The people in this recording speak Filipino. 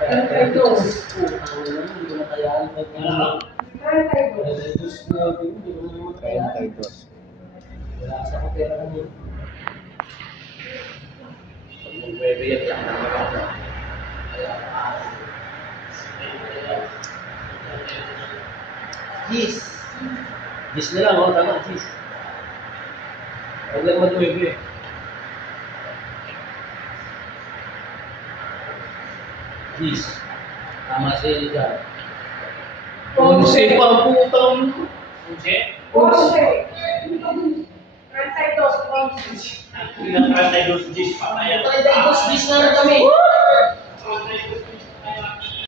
32. Hindi ko natayaan. 32. Wala sa kapera kami. Pag nag-webe yan lang naman. Gis. Gis na lang, oh, tama, gis. Huwag lang mag-webe. Gis. Tama siya dyan. Ponce pa ang putang. Ponce? Ponce. 32 Ponce. Pinag-32 Gis pa kaya. 32 gis na rin kami.